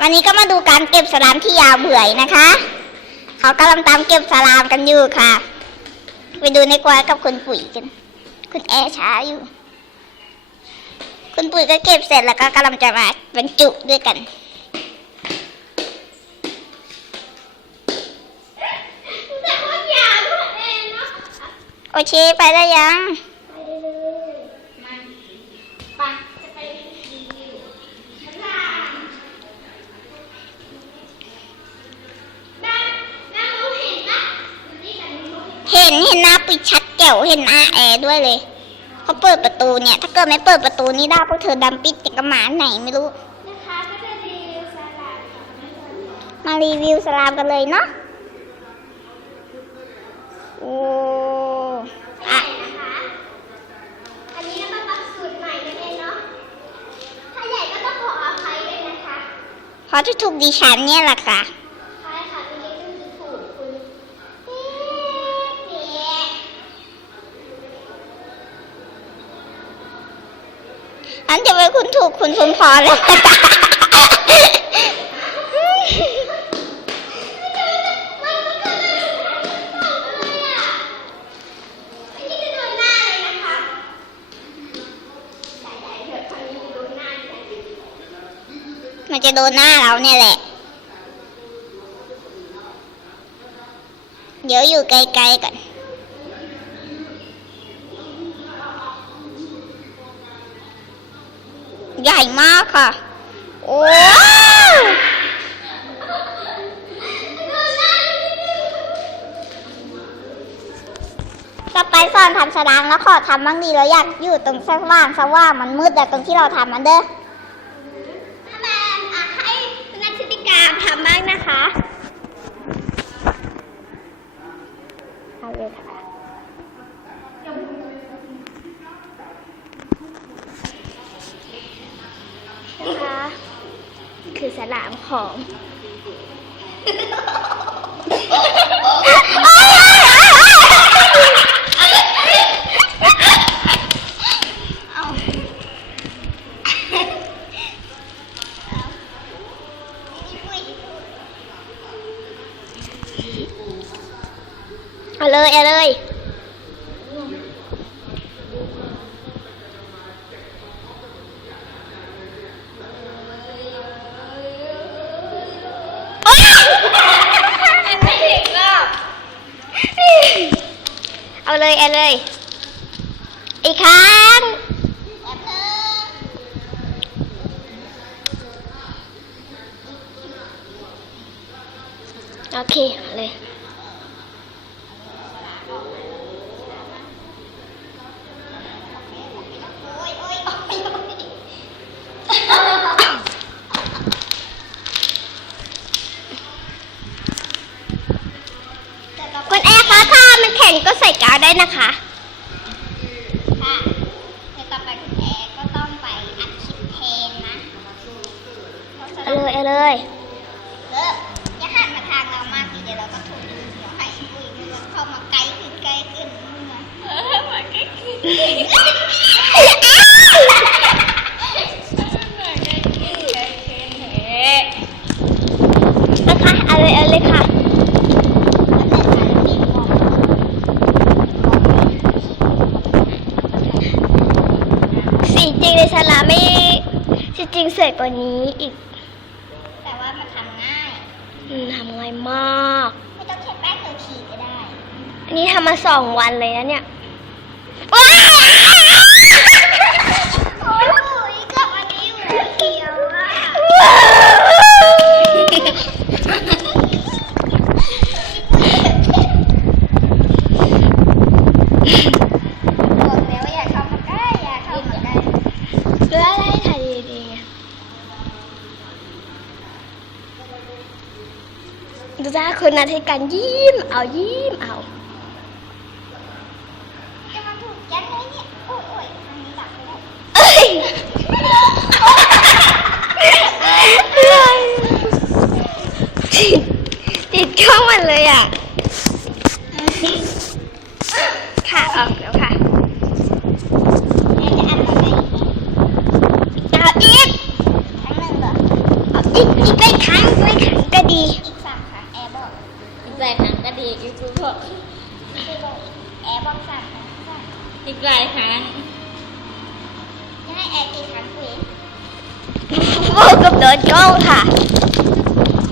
วันนี้ก็มาดูการเก็บสลามที่ยาวเบื่อยนะคะ เขากำลังตามเก็บสลามกันอยู่ค่ะ ไปดูในกวายกับคุณปุ๋ยกัน คุณแอร์ช้าอยู่ คุณปุ๋ยก็เก็บเสร็จแล้วก็กำลังจะมาบรรจุด้วยกันแต่ว่ายาวด้วยเองเนาะโอเคไปได้ยัง ไปเลยมาไปจะไปรีวิวชั้นล่างด้านด้านนู้นเห็นปะนี่ด้านนู้นเห็น เห็นเห็นหน้า ปุ๋ยชัดแจ๋วเห็นหน้าแอร์ด้วยเลยเขาเปิดประตูเนี่ย ถ้าเกิดไม่เปิดประตูนี้ได้พวกเธอดำปิดอย่างกับหมาไหนไม่รู้นะคะก็จะรีวิวสลัดของแม่ตัวนี้มารีวิวสลามกันเลยเนาะโอ้อะนะคะอันนี้มาปรับสูตรใหม่กันเองเนาะ ถ้าใหญ่ก็ต้องขออภัยด้วยนะคะ เพราะที่ถูกดิฉันเนี่ยแหละค่ะ ใช่ค่ะเมื่อกี้ก็คือถูกคุณเอ๊ะเอ๊ะ อันจะไปคุณถูกคุณสมพรเลยมันมันเกิดอะมันนี้ก็โดนหน้าเลยนะคะใหญ่ๆเถอะคราวนี้โดนหน้ามันจะโดนหน้าเราเนี่ยแหละ เดี๋ยวอยู่ไกลๆก่อน ใหญ่มากค่ะ โอ้วโดนหน้าดิฉันต่อไปสอนทำสดางแล้วขอทำบ้างดีเราอยากอยู่ตรงสว่างสว่างมันมืดแต่ตรงที่เราทำมันเด้อ ถ้าแมนอะให้นักชิติการทำบ้างนะคะ เอาเลยค่ะ นะคะ คือสลามของเอาเลยเอาเลย ไม่ถึงหรอก เลย อีกครั้งโอเคเลย คุณแอร์คะถ้ามั นแข็งก็ใส่กาวได้นะคะค่ะเดี๋ยวต่อไปคุณแอร์ก็ต้องไปอัดคลิปแทนนะเพราะฉะเอานั้นเลยเอาเลยเลิกอย่าหันมาทางเรามากสิเดี๋ยวเราก็ถูกเดี๋ยวให้ปุ้ยมันเข้ามาใกล้ขึ้นใกล้ขึ้นเออเหมือนใกล้ขึ้นเหมือนใกล้ขึ้นใกล้ขึ้นเฮ้นะคะเอาเลยเอาเลยค่ะ สีจริงในสลาม ไม่สีจริงสวยกว่านี้อีก แต่ว่ามันทำง่ายอืมทำง่ายมาก ไม่ต้องใช้แป้งเธอขีดก็ได้ อันนี้ทำมาสองวันเลยนะเนี่ยว้าว โอ้ยกลับอันนี้อยู่แล้วเดียวอะบอกแล้วว่าอย่าเข้ามาใกล้อย่าเข้ามาใกล้ เพื่ออะไรถ่ายดีๆไง ดูจ้าคนนั้นให้กันยิ้มเอายิ้มเอาจะมาถูกยันเลยเนี่ยโอ้ยโอ้ยอันนี้ดับไม่ได้เอ้ยติดช่องมันเลยอะ ค่ะออกแล้วค่ะแม่จะอัดต่อไปอีกไหมเอาอีกครั้งหนึ่งเหรอเอาอีกอีกใกล้ครั้งใกล้ครั้งก็ดี อีกสามครั้งแอร์บอก อีกหลายครั้งก็ดีอีกทุกบอก คือบอก แอร์บอกสามครั้งสามอีกหลายครั้งจะให้แอร์กี่ครั้งคุยโอ้กับโดนโจ้ค่ะ